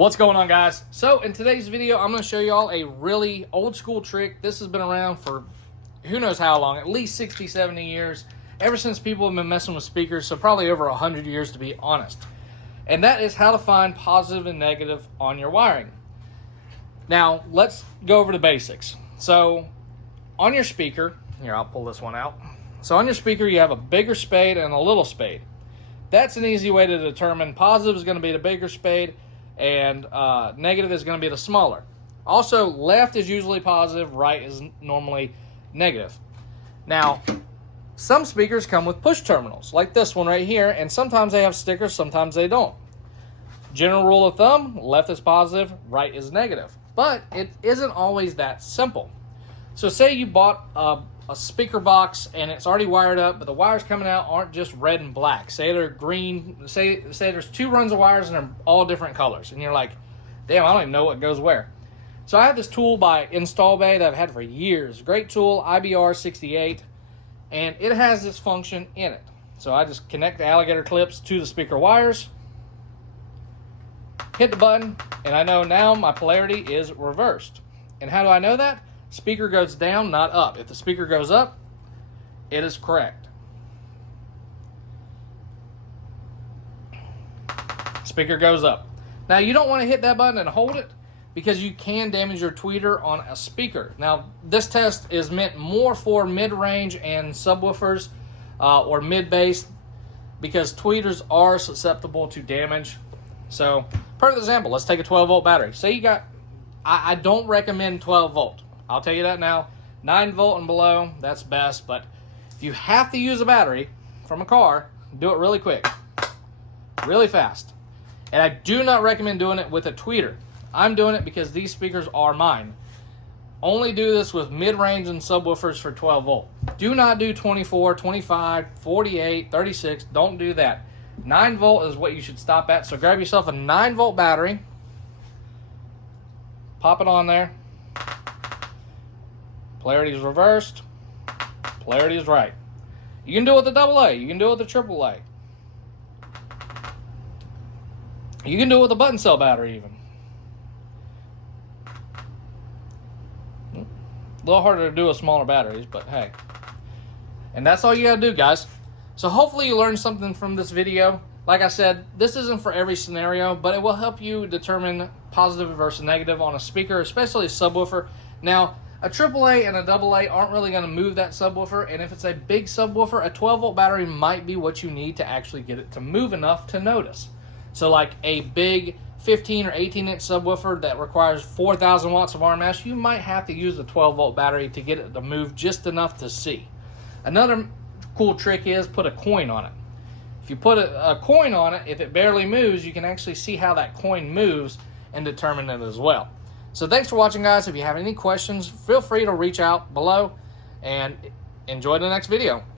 What's going on, guys? So in today's video, I'm going to show y'all a really old school trick. This has been around for who knows how long, at least 60, 70 years, ever since people have been messing with speakers, so probably over 100 years to be honest. And that is how to find positive and negative on your wiring. Now, let's go over the basics. So on your speaker, here, I'll pull this one out. So on your speaker, you have a bigger spade and a little spade. That's an easy way to determine positive is going to be the bigger spade, and negative is going to be the smaller. Also, left is usually positive, right is normally negative. Now, some speakers come with push terminals, like this one right here, and sometimes they have stickers, sometimes they don't. General rule of thumb, left is positive, right is negative. But it isn't always that simple. So say you bought a speaker box and it's already wired up, but the wires coming out aren't just red and black. Say they're green, say there's two runs of wires and they're all different colors. And you're like, damn, I don't even know what goes where. So I have this tool by Install Bay that I've had for years. Great tool, IBR68, and it has this function in it. So I just connect the alligator clips to the speaker wires, hit the button, and I know now my polarity is reversed. And how do I know that? Speaker goes down, not up. If the speaker goes up, it is correct. Speaker goes up. Now, you don't want to hit that button and hold it because you can damage your tweeter on a speaker. Now, this test is meant more for mid-range and subwoofers or mid-bass because tweeters are susceptible to damage. So, perfect example, let's take a 12-volt battery. Say you got, I don't recommend 12 volt. I'll tell you that now. 9 volt and below, that's best. But if you have to use a battery from a car, do it really quick, really fast. And I do not recommend doing it with a tweeter. I'm doing it because these speakers are mine. Only do this with mid-range and subwoofers for 12 volt. Do not do 24, 25, 48, 36. Don't do that. 9 volt is what you should stop at. So grab yourself a 9 volt battery. Pop it on there. Polarity is reversed. Polarity is right. You can do it with a AA. You can do it with a AAA. You can do it with a button cell battery even. A little harder to do with smaller batteries, but hey. And that's all you gotta do, guys. So hopefully you learned something from this video. Like I said, this isn't for every scenario, but it will help you determine positive versus negative on a speaker, especially a subwoofer. Now, a AAA and a AA aren't really going to move that subwoofer, and if it's a big subwoofer, a 12-volt battery might be what you need to actually get it to move enough to notice. So like a big 15 or 18-inch subwoofer that requires 4,000 watts of RMS, you might have to use a 12-volt battery to get it to move just enough to see. Another cool trick is put a coin on it. If you put a coin on it, if it barely moves, you can actually see how that coin moves and determine it as well. So thanks for watching, guys. If you have any questions, feel free to reach out below and enjoy the next video.